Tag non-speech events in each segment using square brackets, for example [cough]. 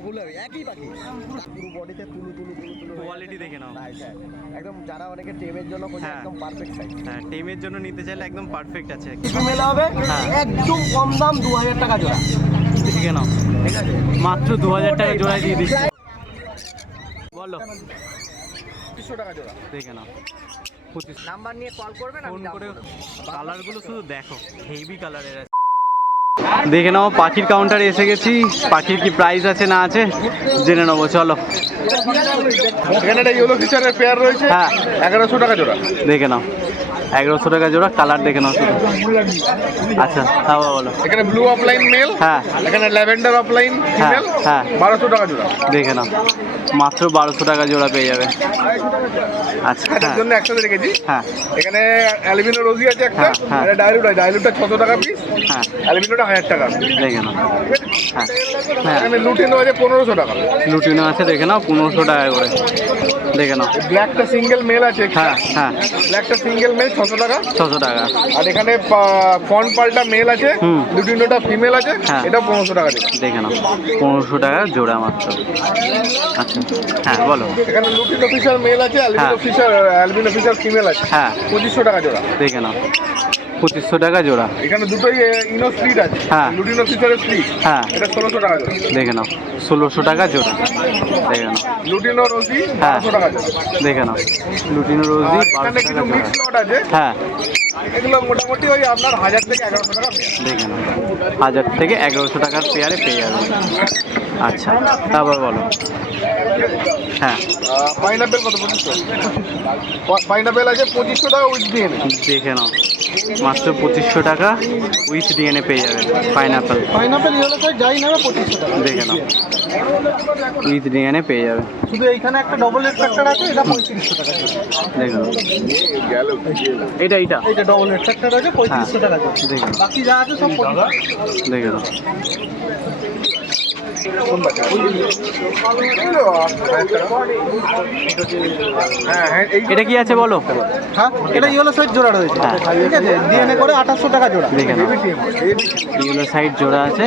সবগুলো একই পাখি। পুরো বডিতে তুলু তুলু তুলু তুলু কোয়ালিটি দেখে নাও। হ্যাঁ। একদম যারা অনেকে টেমের জন্য খোঁজে হ্যাঁ। একদম পারফেক্ট সাইজ হ্যাঁ টিমের জন্য নিতে চাইলে একদম পারফেক্ট আছে। কিছু মেলা হবে হ্যাঁ। একদম কম দাম দু হাজার টাকা জোড়া। দেখে নাও। ঠিক আছে? মাত্র দু হাজার টাকা জোড়ায় দিয়ে দিচ্ছি। বলো। পঁচিশশো টাকা জোড়া। দেখে নাও। পঁচিশ। নাম্বার নিয়ে কল করবেন ফোন করে কালারগুলো শুধু দেখো। হেভি কালারের আছে। দেখে নাও পাখির কাউন্টারে এসে গেছি। পাখির কি প্রাইস আছে না আছে জেনে নেব চলো। এখানে একটা ইয়েলো পেয়ার রয়েছে হ্যাঁ। এগারোশো টাকা জোড়া। দেখে নাও এগারোশো টাকা জোড়া কালার দেখে নাও শুধু। আচ্ছা তাও বলো এখানে ব্লু অফলাইন মেল হ্যাঁ। এখানে ল্যাভেন্ডার অফলাইন ফিমেল হ্যাঁ। বারোশো টাকা জোড়া। দেখে নাও। মাত্র বারোশো টাকা জোড়া পেয়ে যাবে। আচ্ছা এটার হ্যাঁ। জন্য একসাথে রেখেছি। হ্যাঁ। এখানে অ্যালুমিনো রোজি আছে একটা হ্যাঁ, হ্যাঁ। আছে ছশো টাকা পিস হ্যাঁ। অ্যালুমিনোটা হাজার টাকা। দেখে নাও। হ্যাঁ। হ্যাঁ। এখানে লুটিনো আছে পনেরোশো টাকা। লুটিনো আছে দেখে নাও পনেরোশো টাকা করে। দেখে নাও। ব্ল্যাকটা সিঙ্গেল মেল আছে। হ্যাঁ হ্যাঁ। ব্ল্যাকটা সিঙ্গেল মেল ছশো টাকা। ছশো টাকা। আর এখানে ফন পাল্টা মেল আছে। লুটিনোটা ফিমেল আছে হ্যাঁ। এটা পনেরোশো টাকা দেখে নাও পনেরোশো টাকা জোড়া মাত্র। আচ্ছা হ্যাঁ বলো। এখানে লুটিনো অফিসার মেল আছে albino officer albino officer female আছে। হ্যাঁ। পঁচিশশো টাকা জোড়া। দেখে নাও। পঁচিশশো টাকা জোড়া। এখানে দুটোই ইনো স্প্লিট আছে। হ্যাঁ। লুটিনো ফিশারের স্প্লিট হ্যাঁ। এটা ষোলোশো টাকা জোড়া। দেখে নাও। ষোলোশো টাকা জোড়া। দেখে নাও। লুটিনো রোজি হ্যাঁ। টাকা দেখে নাও। লুটিনো রোজি এখানে কিছু মিক্স লট আছে। হ্যাঁ। এগুলো মোটামুটি ওই আপনার হাজার থেকে এগারোশো টাকা দেখে নাও। হাজার থেকে এগারোশো টাকার পেয়ারে পেয়ে যাবে আচ্ছা তারপর বলো। হ্যাঁ। পাইনাপেল কত পঁচিশশো পাইনাপেল [laughs] আছে পঁচিশশো টাকা উইথ দিয়ে দেখে নাও। মাত্র পঁচিশশো টাকা উইথ ডিএনএ পেয়ে যাবে পাইনাপেল। পাইনাপেল ইয়েলো যাই নেবে পঁচিশশো টাকা। দেখে নাও। উইথ ডিএনএ পেয়ে যাবে শুধু এইখানে একটা ডবল রেড ফ্যাক্টর আছে এটা পঁয়ত্রিশশো টাকা দেখে নাও। এটা এটা এইটা ডবল রেড ফ্যাক্টর আছে পঁয়ত্রিশশো টাকা দেখে বাকি যা আছে সব দেখে নাও। এটা কি আছে বলো? হ্যাঁ এটা ইয়েলো সাইজ জোড়া রয়েছে। হ্যাঁ। ঠিক আছে ডিএনএ করে আঠাশশো টাকা জোড়া। দেখে নাও। ইয়েলো সাইড জোড়া আছে।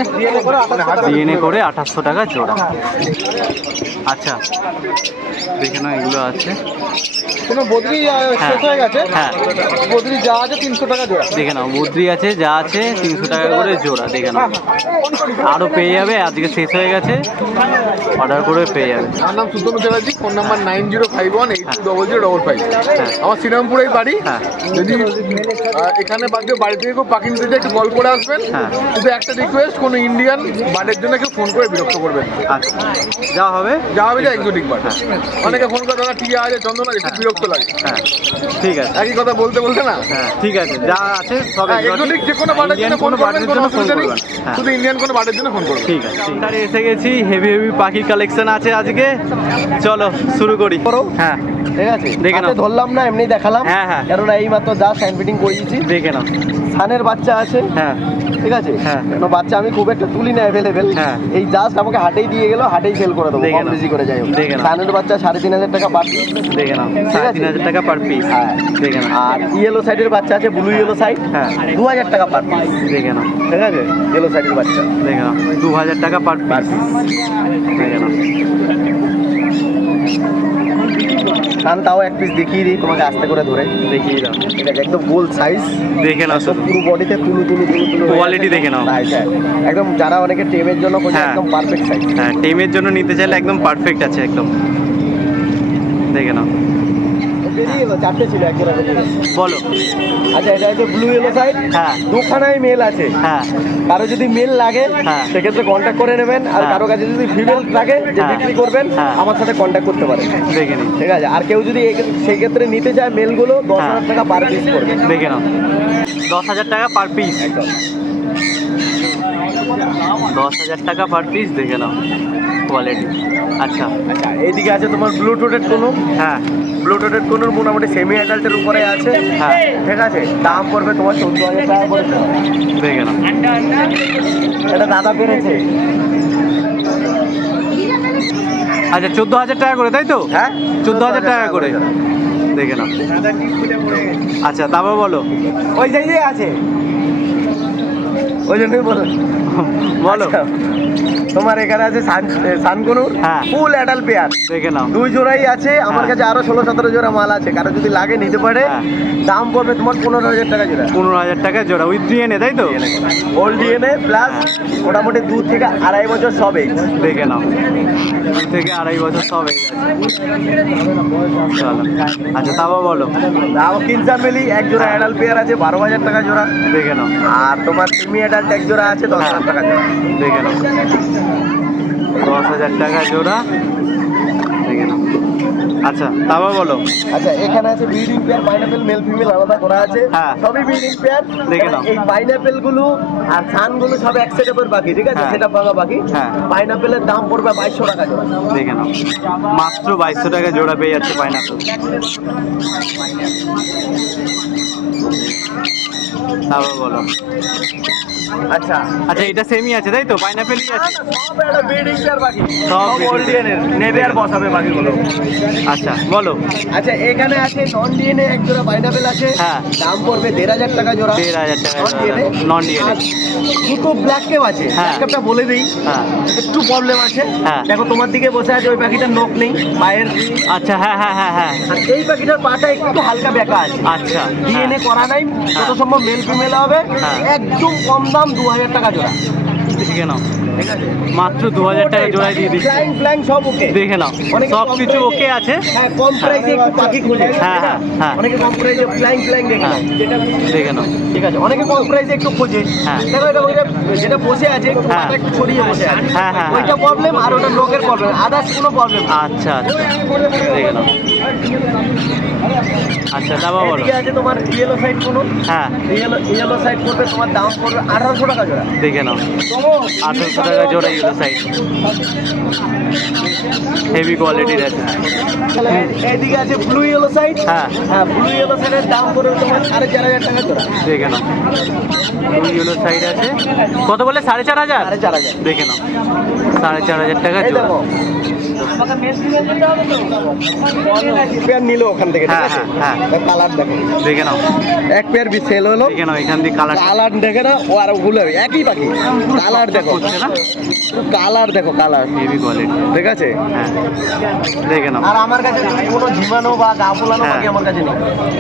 ডিএনএ করে আঠাশশো টাকা জোড়া। আচ্ছা দেখে নাও এগুলো আছে। কোনো বদলি শেষ হয়ে গেছে? হ্যাঁ। বদলি যা আছে তিনশো টাকা জোড়া। দেখে নাও বদ্রি আছে যা আছে তিনশো টাকা করে জোড়া দেখে নাও। আরও পেয়ে যাবে আজকে শেষ হয়ে গেছে। অর্ডার করে পেয়ে যাবে। আমার নাম Sutanu Chatterjee phone number nine zero five one eight two double zero double five আমার শ্রীরামপুরেই বাড়ি। হ্যাঁ। যদি এখানে বাদ বাড়ি থেকে কেউ পাখি নিতে একটু কল করে আসবেন। হ্যাঁ। শুধু একটা রিকোয়েস্ট কোনো ইন্ডিয়ান বার্ডের জন্য কেউ ফোন করে বিরক্ত করবেন আচ্ছা। যা হবে? যা হবে যা এক্সোটিক বার্ড অনেকে ফোন করে দাদা টিয়া আছে চন্দন আছে বিরক্ত লাগে। হ্যাঁ। ঠিক আছে। একই কথা বলতে বলতে না? হ্যাঁ ঠিক আছে। যা আছে সব এক্সোটিক যে কোনো বার্ডের জন্য ফোন করবেন কোনো অসুবিধা নেই। হ্যাঁ। শুধু ইন্ডিয়ান কোনো বার্ডের জন্য ফোন করবেন। ঠিক আছে তাহলে এসে গেছি হেভি হেভি পাখির কালেকশন আছে আজকে। চলো শুরু করি। হ্যাঁ। ঠিক আছে? দেখে নাও। ধরলাম না এমনি দেখালাম। হ্যাঁ, হ্যাঁ। কেননা এই মাত্র যা সাইন ফিটিং করিয়েছি দেখে নাও। সানের বাচ্চা আছে। হ্যাঁ। ঠিক আছে? হ্যাঁ। বাচ্চা আমি খুব একটা তুলি না অ্যাভেলেবেল হ্যাঁ। এই জাস্ট আমাকে হাটেই দিয়ে গেল হাটেই সেল করে দেবো কম বেশি করে যাই হোক। সানের বাচ্চা সাড়ে তিন হাজার টাকা পার piece। দেখে নাও। সাড়ে। তিন হাজার টাকা পার পিস হ্যাঁ। দেখে নাও। আর ইয়েলো সাইডের বাচ্চা আছে ব্লু ইয়েলো সাইড হ্যাঁ। দু হাজার টাকা পার পিস দেখে নাও। ঠিক আছে? ইয়েলো সাইডের বাচ্চা। দেখে নাও। দু হাজার টাকা পার পার পিস পিস দেখে নাও। কারণ তাও এক পিস দেখিয়ে দিই তোমাকে আস্তে করে ধরে দেখিয়ে দাও ঠিক আছে একদম গোল সাইজ দেখে নাও সব। পুরো বডিতে তুলু তুলু তুলু তুলু কোয়ালিটি দেখে নাও। হ্যাঁ। একদম যারা অনেকে টেমের জন্য খোঁজে হ্যাঁ। একদম পারফেক্ট সাইজ হ্যাঁ টেমের জন্য নিতে চাইলে একদম পারফেক্ট আছে একদম। দেখে নাও। চারটে ছিল এক জোড়া বলো। আচ্ছা এটা হচ্ছে ব্লু ইয়েলো সাইড হ্যাঁ। দুখানায় মেল আছে। হ্যাঁ। কারও যদি মেল লাগে হ্যাঁ। সেক্ষেত্রে কন্ট্যাক্ট করে নেবেন। আর হ্যাঁ। কারও কাছে যদি ফিমেল লাগে যে হ্যাঁ। বিক্রি করবেন হ্যাঁ। আমার সাথে কন্ট্যাক্ট করতে পারেন। দেখে নিই ঠিক আছে? আর কেউ যদি এই- সেই ক্ষেত্রে নিতে চায় মেলগুলো দশ। হাজার টাকা পার পিস পড়বে দেখে নাও। দশ হাজার টাকা পার পিস একদম। দশ হাজার টাকা পার পিস দেখে নাও। কোয়ালিটি আচ্ছা। আচ্ছা এইদিকে আছে তোমার ব্লুটুথের কোনো? হ্যাঁ। ব্লুটুথের কোনোর মোটামুটি সেমি অ্যাডাল্টের উপরে আছে? হ্যাঁ। ঠিক আছে দাম পড়বে তোমার চোদ্দ হাজার টাকা করে। দেখে নাও এটা দাদা পেরেছে। আচ্ছা চোদ্দ হাজার টাকা করে তাই তো? হ্যাঁ। চোদ্দ হাজার টাকা করে। দেখে নাও আচ্ছা তারপর বলো। ওই জায়গায় আছে। ওই জন্যই বলো। বলো। আচ্ছা। তোমার এখানে আছে সানকুনুর হ্যাঁ। ফুল অ্যাডাল পেয়ার দেখে নাও। দুই জোড়াই আছে আমার হ্যাঁ। কাছে আরও ষোলো সতেরো জোড়া মাল আছে। কারও যদি লাগে নিতে পারে হ্যাঁ। দাম পড়বে তোমার পনেরো হাজার টাকা জোড়া। পনেরো হাজার টাকা জোড়া উইথ ডিএনএ তাই তো? ওল্ড ডিএনএ প্লাস মোটামুটি দু থেকে আড়াই বছর সব। দেখে নাও। দু থেকে আড়াই বছর সব আচ্ছা তাও বলো। তাও কিনসার মিলি এক জোড়া অ্যাডাল পেয়ার আছে বারো হাজার টাকা জোড়া। দেখে নাও। আর তোমার সেমি অ্যাডাল্ট এক জোড়া আছে দশ হাজার টাকা জোড়া। দেখে নাও। দশ হাজার টাকা জোড়া। আচ্ছা বলো। আচ্ছা এখানে আছে breeding pair pineapple male female আলাদা করা আছে। হ্যাঁ। সবই ব্রিডিং পেয়ার দেখে নাও। এই পাইনাপেলগুলো আর সানগুলো সব এক বাকি ঠিক আছে? হ্যাঁ। সেটা ভাঙা বাকি। হ্যাঁ। পাইনাপেলের দাম পড়বে বাইশশো টাকা জোড়া। দেখে নাও। মাত্র বাইশশো টাকা জোড়া পেয়ে যাচ্ছে পাইনাপল তারপর বলো। আচ্ছা। আচ্ছা এটা সেমি আছে তাই তো? পাইনাপেলই আছে। সব একটা ব্রিডিং পেয়ার বাকি সব নেবে আর বসাবে বাকিগুলো আচ্ছা বলো। আচ্ছা এখানে আছে নন ডিএনএ এক জোড়া পাইনাপেল আছে। হ্যাঁ। দাম পড়বে দেড় হাজার টাকা জোড়া। দেড় হাজার টাকা নন ডিএনএ নন ডিএনএ দুটো ব্ল্যাক কেপ আছে। হ্যাঁ। ব্ল্যাক কেপটা বলে দিই। হ্যাঁ। একটু প্রবলেম আছে। হ্যাঁ। দেখো তোমার দিকে বসে আছে ওই পাখিটার নখ নেই পায়ের আচ্ছা হ্যাঁ হ্যাঁ হ্যাঁ হ্যাঁ। এই পাখিটার পাটা একটু হালকা বেঁকা আছে। আচ্ছা ডিএনএ করা নাই যত সম্ভব মেল ফিমেল হবে। হ্যাঁ। একদম কম দাম দু হাজার টাকা জোড়া। দেখে নাও। ঠিক আছে? মাত্র দু হাজার টাকা জোড়ায় দিয়ে দিচ্ছি। সব ওকে দেখে নাও। সব কিছু ওকে আছে? হ্যাঁ কম প্রাইসে একটু পাখি খুঁজে হ্যাঁ, হ্যাঁ, হ্যাঁ। অনেকে কম প্রাইসে ফ্ল্যাং ফ্ল্যাং দেখে হ্যাঁ। নাও। যেটা দেখে নাও। ঠিক আছে? অনেকে কম প্রাইসে একটু খোঁজে। হ্যাঁ। দেখো এটা ওইটা যেটা বসে আছে একটু হ্যাঁ। মাথা একটু ছড়িয়ে বসে আছে। হ্যাঁ, হ্যাঁ, হ্যাঁ। ওইটা প্রবলেম আর ওটা লোকের প্রবলেম আদার্স কোনো প্রবলেম আচ্ছা আচ্ছা। দেখে নাও। আচ্ছা তারপর বলো। আছে তোমার ইয়েলো সাইড কোনো। হ্যাঁ। ইয়েলো ইয়েলো সাইড করবে তোমার দাম পড়বে আঠারোশো টাকা জোড়া। দেখে নাও। আঠারোশো টাকা জোড়া ইউলো সাইড হেভি কোয়ালিটির আছে। এদিকে আছে ব্লু ইয়েলো সাইড হ্যাঁ। হ্যাঁ ব্লু ইয়েলো সাইডের দাম পড়বে তোমার সাড়ে চার হাজার টাকা জোড়া। দেখে নাও। ইউলো সাইড আছে। কত বলে সাড়ে চার হাজার? সাড়ে চার হাজার। দেখে নাও। সাড়ে চার হাজার টাকা জোড়া। পেয়ার নিল ওখান থেকে ঠিক হ্যাঁ, আছে? হ্যাঁ, কালার দেখো। দেখে নাও। এক পেয়ার বি সেল হলো। দেখে নাও এখান দিয়ে কালার কালার দেখে না ও আর ভুল হবে একই পাখি। কালার দেখো। না কালার দেখো কালার হেভি কোয়ালিটি ঠিক আছে? হ্যাঁ। দেখে নাও। আর আমার কাছে কোনো ঝিমানো বা গা হ্যাঁ। পাখি আমার কাছে নেই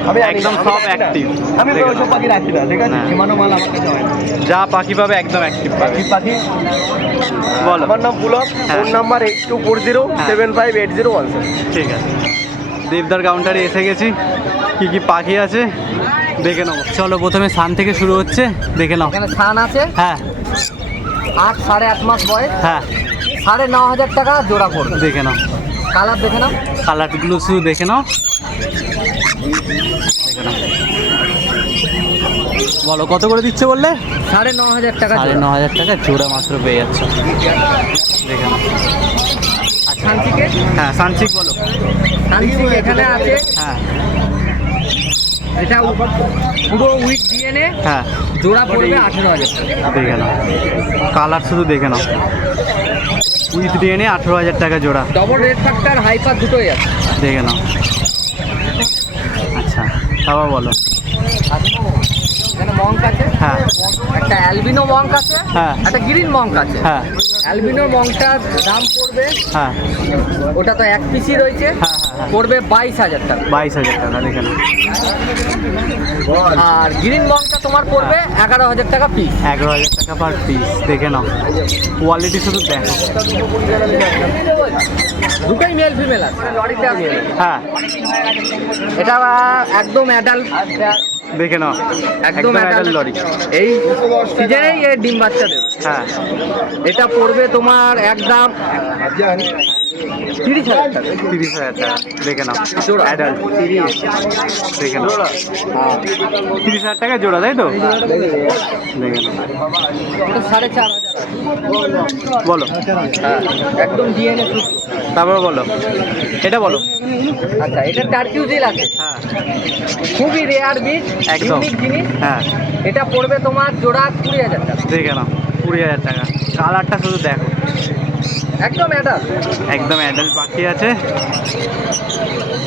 আমি একদম সব active। আমি ওইসব পাখি রাখি না ঠিক আছে? হ্যাঁ। ঝিমানো মাল আমার কাছে হয় যা পাখি পাবে একদম অ্যাক্টিভ এই পাখি। বলো। আমার নাম পুলক হ্যাঁ। Phone number eight two four zero হ্যাঁ। Seven five eight zero one ঠিক আছে। দেবদার কাউন্টারে এসে গেছি। কি কি পাখি আছে? দেখে নাও। চলো প্রথমে সান থেকে শুরু হচ্ছে। দেখে নাও। এখানে ছান আছে। হ্যাঁ। আট সাড়ে আট মাস বয়স। হ্যাঁ। সাড়ে ন হাজার টাকা জোড়া পড়বে। দেখে নাও। কালার দেখে নাও। কালারগুলো শুধু দেখে নাও। দেখে নাও। বলো কত করে দিচ্ছে বললে? সাড়ে ন হাজার টাকা সাড়ে ন হাজার টাকা জোড়া মাত্র পেয়ে যাচ্ছ। দেখে নাও আচ্ছা সানচিকে হ্যাঁ সানচিক বলো। সানচিক এখানে আছে। হ্যাঁ। এটা পুরো উইথ ডিএনএ হ্যাঁ। জোড়া পড়বে আঠেরো হাজার টাকা। দেখে নাও। কালার শুধু দেখে নাও। উইথ ডিএনএ আঠেরো হাজার টাকা জোড়া। ডবল রেড ফ্যাক্টর হাইপার দুটোই আছে। দেখে নাও। আচ্ছা তারপর বলো। মঙ্ক আছে হ্যাঁ। একটা অ্যালবিনো মঙ্ক আছে হ্যাঁ। একটা গ্রিন মঙ্ক আছে। হ্যাঁ। অ্যালবিনো মঙ্কটার দাম পড়বে হ্যাঁ। ওটা তো এক পিসি রয়েছে হ্যাঁ হ্যাঁ হ্যাঁ। পড়বে বাইশ হাজার টাকা। বাইশ হাজার টাকা দেখে নাও আর গ্রিন মঙ্কটা তোমার পড়বে এগারো হাজার টাকা পিস এগারো হাজার টাকা পার পিস দেখে নাও। কোয়ালিটি শুধু দেখো। দুটোই মেল ফিমেল আছে হ্যাঁ। এটা একদম অ্যাডাল্ট দেখে নাও। একদম অ্যাডাল্ট লরি। এই সিজনেই এর ডিম বাচ্চা দেবে হ্যাঁ। এটা পড়বে তোমার একদম তিরিশ হাজার টাকা। তিরিশ হাজার টাকা। দেখে নাও। জোড়া। অ্যাডাল্ট তিরিশ। দেখে নাও। হ্যাঁ। তিরিশ হাজার টাকা জোড়া তাই তো? দেখে নাও। সাড়ে চার হাজার। বলো। হ্যাঁ একদম ডিএনএ তারপর বলো। এটা বলো। আচ্ছা এটা টার্কিউজিল আছে হ্যাঁ। খুবই রেয়ার বীজ একদম। জিনিস। হ্যাঁ। এটা পড়বে তোমার জোড়া কুড়ি হাজার টাকা। দেখে নাও। কুড়ি হাজার টাকা। কালারটা শুধু দেখো। একদম অ্যাডাল্ট একদম অ্যাডাল্ট পাখি আছে।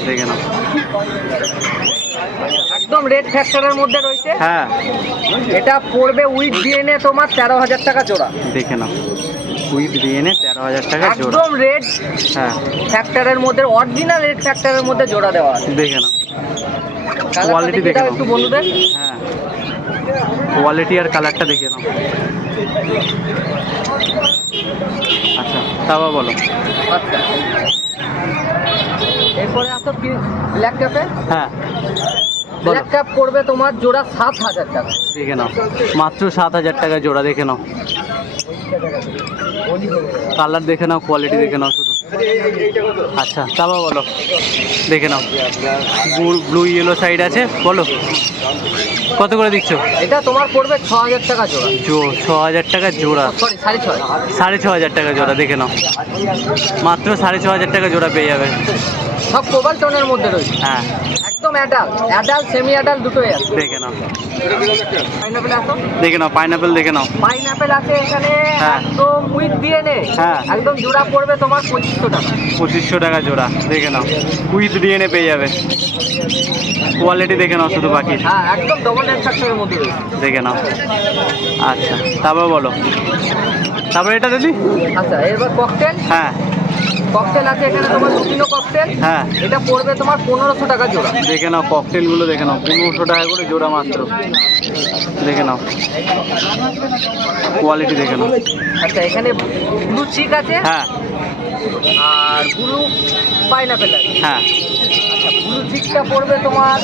দেখে নাও। একদম রেড ফ্যাক্টরের মধ্যে রয়েছে। হ্যাঁ। এটা পড়বে উইথ ডিএনএ তোমার তেরো হাজার টাকা জোড়া। দেখে নাও। উইথ ডিএনএ তেরো হাজার টাকা জোড়া। একদম রেড হ্যাঁ। ফ্যাক্টরের মধ্যে অরিজিনাল রেড ফ্যাক্টরের মধ্যে জোড়া দেওয়া আছে। দেখে নাও। দেখিয়ে দেখে নাও। একটু বন্ধুদের। হ্যাঁ। কোয়ালিটি আর কালারটা দেখে নাও। আচ্ছা তারপর বলো। আচ্ছা। এরপরে আসো ব্ল্যাক ক্যাপে হ্যাঁ ব্ল্যাক ক্যাপ করবে তোমার জোড়া সাত হাজার টাকা। দেখে নাও। মাত্র সাত হাজার টাকা জোড়া দেখে নাও। কালার দেখে নাও কোয়ালিটি দেখে নাও। আচ্ছা তারপর বলো। দেখে নাও। ব্লু ইয়েলো সাইড আছে বলো। কত করে দিচ্ছ? এটা তোমার পড়বে ছ হাজার টাকা জোড়া। জো ছ হাজার টাকা জোড়া। সাড়ে ছয় সাড়ে ছ হাজার টাকা জোড়া দেখে নাও। মাত্র সাড়ে ছ হাজার টাকা জোড়া পেয়ে যাবে। সব কোবাল টোনের মধ্যে রয়েছে। হ্যাঁ। একদম অ্যাডাল অ্যাডাল সেমি অ্যাডাল দুটোই আছে। দেখে নাও। পাইনাপেল আসো দেখে নাও পাইনাপেল দেখে নাও। পাইনাপেল আছে এখানে হ্যাঁ। একদম উইথ ডিএনএ হ্যাঁ। একদম জোড়া পড়বে তোমার পঁচিশশো টাকা। পঁচিশশো টাকা জোড়া দেখে নাও। উইথ ডিএনএ পেয়ে যাবে। কোয়ালিটি দেখে নাও শুধু পাখির। হ্যাঁ একদম ডবল রেড মধ্যে দেখে নাও। আচ্ছা তারপর বলো। তারপর এটা দিদি? আচ্ছা এবার ককটেল হ্যাঁ। ককটেল আছে এখানে তোমার দুটিনো ককটেল হ্যাঁ। এটা পড়বে তোমার পনেরোশো টাকা জোড়া। দেখে নাও ককটেলগুলো দেখে নাও পনেরোশো টাকা করে জোড়া মাত্র। দেখে নাও কোয়ালিটি দেখে নাও। আচ্ছা এখানে ব্লু চিক আছে। হ্যাঁ। আর ব্লু পাইনাপেল আছে। হ্যাঁ। আচ্ছা ব্লু চিকটা পড়বে তোমার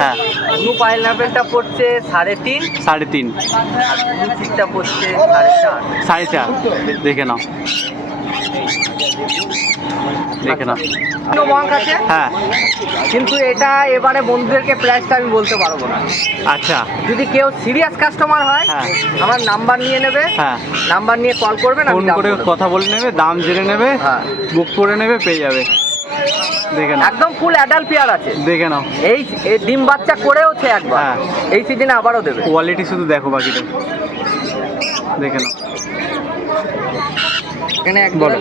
হ্যাঁ। ব্লু পাইনাপেলটা পড়ছে সাড়ে তিন। সাড়ে তিন। ব্লু চিকটা পড়ছে সাড়ে চার। সাড়ে চার দেখে নাও। হ্যাঁ। কিন্তু এটা এবারে বন্ধুদেরকে প্রাইসটা আমি বলতে পারব না। আচ্ছা। যদি কেউ সিরিয়াস কাস্টমার হয় হ্যাঁ। আমার নাম্বার নিয়ে নেবে হ্যাঁ। নাম্বার নিয়ে কল করবেন আমি ফোন করে কথা বলে নেবে দাম জেনে নেবে হ্যাঁ। বুক করে নেবে পেয়ে যাবে। দেখে নাও। একদম ফুল অ্যাডাল্ট পেয়ার আছে। দেখে নাও। এই এই ডিম বাচ্চা করেওছে একবার। হ্যাঁ। এই সিজনে আবারও দেবে। কোয়ালিটি শুধু দেখো বাকিটা। দেখে নাও। এখানে এক বলো।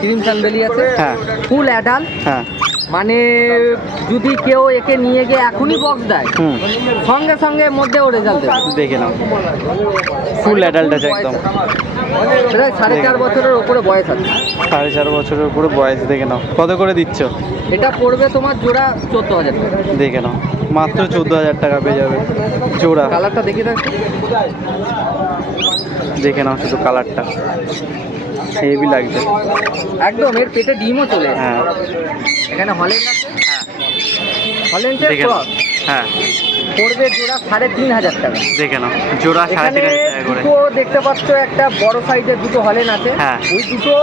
ক্রিম চান্দেলি আছে হ্যাঁ। Full adult. হ্যাঁ। মানে যদি কেউ একে নিয়ে গিয়ে এখনই বক্স দেয় সঙ্গে সঙ্গে মধ্যেও রেজাল্ট দেবে। দেখে নাও। ফুল অ্যাডাল্ট আছে একদম। প্রায় সাড়ে চার বছরের ওপরে বয়স আছে। সাড়ে চার বছরের উপরে বয়স দেখে নাও। কত করে দিচ্ছ? এটা পড়বে তোমার জোড়া চোদ্দ হাজার দেখে নাও। মাত্র চোদ্দ হাজার টাকা পেয়ে যাবে। জোড়া। কালারটা দেখে রাখছি দেখে নাও শুধু কালারটা। হেভি লাগছে একদম এর পেটে ডিমও চলে হ্যাঁ। এখানে আছে? হ্যাঁ। হল্যান্ডের দেখে ক্রস হ্যাঁ। পড়বে জোড়া সাড়ে তিন হাজার টাকা। দেখে নাও। জোড়া সাড়ে তিন হাজার টাকা করে। দুটো দেখতে পাচ্ছ একটা বড় সাইজের দুটো হলেন আছে। হ্যাঁ। ওই দুটো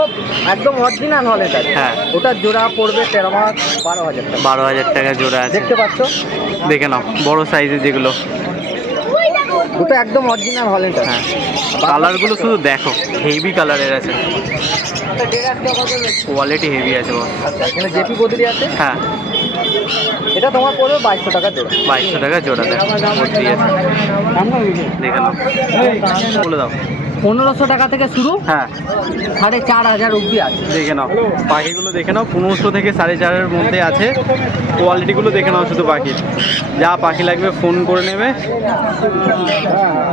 একদম অরিজিনাল হলেন আছে। হ্যাঁ। ওটার জোড়া পড়বে তেরো মাস বারো হাজার টাকা। বারো হাজার টাকা জোড়া আছে। দেখতে পাচ্ছ? দেখে নাও বড় সাইজের যেগুলো। দুটো একদম অরিজিনাল হলেন আছে হ্যাঁ কালারগুলো শুধু দেখো হেভি কালারের আছে। কোয়ালিটি হেভি আছে আচ্ছা এখানে জেপি বদলি আছে? হ্যাঁ। এটা তোমার পড়বে বাইশশো টাকা জোড়া। বাইশশো টাকা জোড়া দেখো ভর্তি আছে। দেখে নাও বলে দাও। পনেরোশো টাকা থেকে শুরু হ্যাঁ। সাড়ে চার হাজার অব্দি আছে। দেখে নাও। পাখিগুলো দেখে নাও পনেরোশো থেকে সাড়ে চারের মধ্যে আছে। কোয়ালিটিগুলো দেখে নাও শুধু পাখি যা পাখি লাগবে ফোন করে নেবে।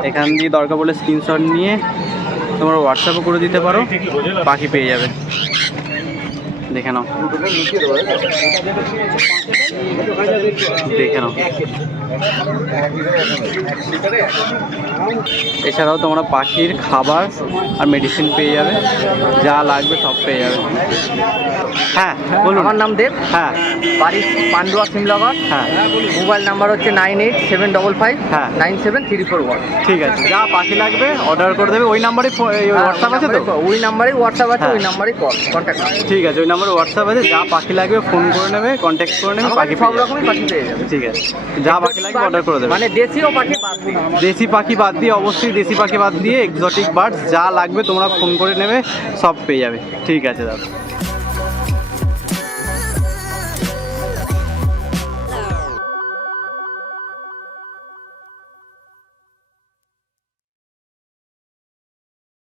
এখান দিয়ে দরকার পড়লে স্ক্রিনশট নিয়ে তোমার হোয়াটসঅ্যাপও করে দিতে পারো। পাখি পেয়ে যাবে। দেখে নাও। দেখে নাও। এছাড়াও তোমরা পাখির খাবার আর মেডিসিন পেয়ে যাবে। যা লাগবে সব পেয়ে যাবে। হ্যাঁ বলুন। আমার নাম দেব। হ্যাঁ। বাড়ি পান্ডুয়া সিমলাগর হ্যাঁ। মোবাইল নাম্বার হচ্ছে nine eight seven double five হ্যাঁ। Nine seven three four one. ঠিক আছে। যা পাখি লাগবে অর্ডার করে দেবে। ওই নাম্বারে হোয়াটসঅ্যাপ আছে তো? ওই নাম্বারে হোয়াটসঅ্যাপ আছে হ্যাঁ। ওই নাম্বারে কল কন্ট্যাক্ট ঠিক আছে ওই নাম্বারে হোয়াটসঅ্যাপ আছে যা পাখি লাগবে ফোন করে নেবে কন্ট্যাক্ট করে নেবে পাখি সব রকমই পাখি পেয়ে যাবে। ঠিক আছে। যা পাখি লাগবে অর্ডার করে দেবে। মানে দেশীয় পাখি বাদ দিয়ে। দেশি পাখি বাদ দিয়ে অবশ্যই দেশি পাখি বাদ দিয়ে এক্সোটিক বার্ডস যা লাগবে তোমরা ফোন করে নেবে সব পেয়ে যাবে। ঠিক আছে দাদা।